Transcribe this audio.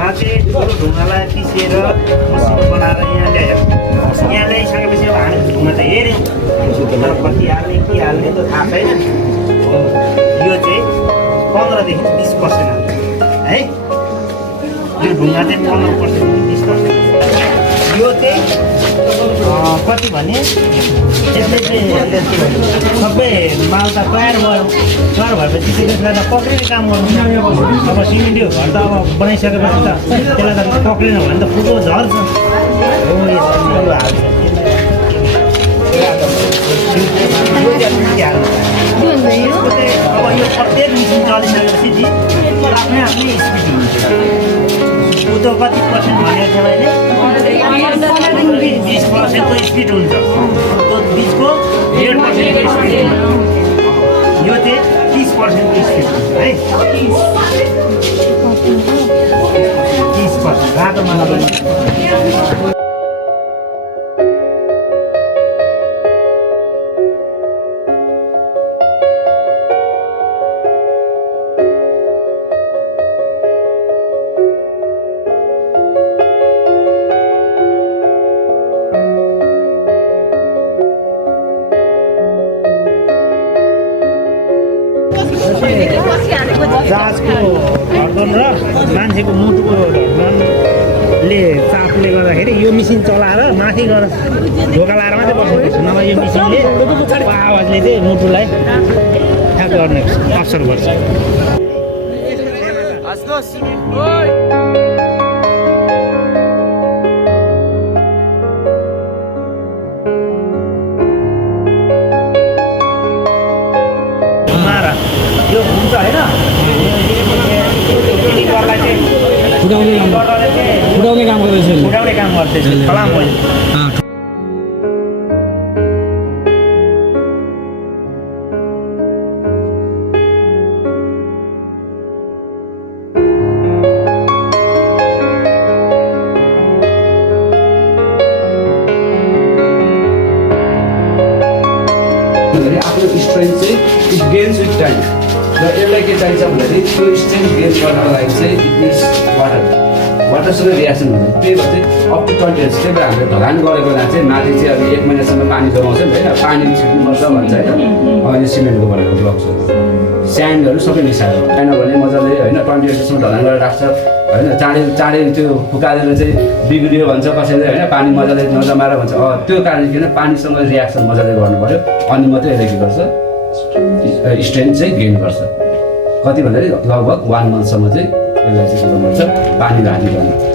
ढुङ्गा चाहिँ ठुलो ढुङ्गालाई पिसेर मसिनो बनाएर यहाँ ल्यायो। यहाँ ल्याइसकेपछि अब हामी ढुङ्गा चाहिँ हेऱ्यौँ, तर कति हाल्ने के हाल्ने त थाहा छैन। यो चाहिँ 15 देखि 20% हाल्छ है। यो ढुङ्गा चाहिँ 15% 20%। यो चाहिँ कति भने यसले चाहिँ सबै माल त तयार भयो। तयार भएपछि त्यसलाई त पक्रिने काम गर्नु। अब सिमेन्टको घर त अब बनाइसकेपछि त त्यसलाई त पक्रिन भने त फुटो झर्छ। हो यसो हाल्छ। अब यो प्रत्येक मेसिन चलिसकेपछि आफ्नै आफ्नै स्पिड हुन्छ। उतो कति पर्सेन्ट भनेको थियो मैले 20% को स्पिड हुन्छ। त्यो 20 को 1.5% को स्पिड हुन्छ। यो चाहिँ 30% को स्पिड हुन्छ है। 30% रातो माला जहाजको धड्कन र मान्छेको मुटुको धड्कनले चापले गर्दाखेरि यो मेसिन चलाएर माथि गएर ढोका लाएर मात्रै बस्नुपर्छ। नभए यो मेसिनले आवाजले चाहिँ मुटुलाई ठ्याक गर्ने अवसर गर्छ। यो हुन्छ होइन फुटाउने काम गर्दैछ। फुटाउने काम गर्दैछ फलाम मैले। आफ्नो स्ट्रेन्थ चाहिँ इट गेन्स विथ टाइम। र यसलाई के चाहिन्छ भन्दाखेरि त्यो स्ट्रेन्थ गेन गर्नको लागि चाहिँ इट इज वाटरसँग रियाक्सन हुन्छ। त्यही भएर चाहिँ अप टु 20 डेज त्यही भएर हामीले ढलान गरेको बेला चाहिँ माथि चाहिँ अब 1 महिनासम्म पानी जमाउँछ नि होइन। पानी छिट्नुपर्छ भन्छ होइन। अब यो सिमेन्टको बनाएको ब्लक्सहरू स्यान्डहरू सबै मिसाएर छैन भने मजाले होइन 20 डेजसम्म ढलान गरेर राख्छ होइन। चाँडै त्यो फुकालेर चाहिँ बिग्रियो भन्छ कसैले होइन। पानी मजाले नजमाएर भन्छ। त्यो कारण किन पानीसँग रियाक्सन मजाले गर्नु पऱ्यो अनि मात्रै यसले के गर्छ स्ट्रेन्थ चाहिँ गेन गर्छ। कति भन्दाखेरि लगभग 1 मन्थसम्म चाहिँ यसलाई चाहिँ के गर्नुपर्छ पानी राख्नु पर्छ।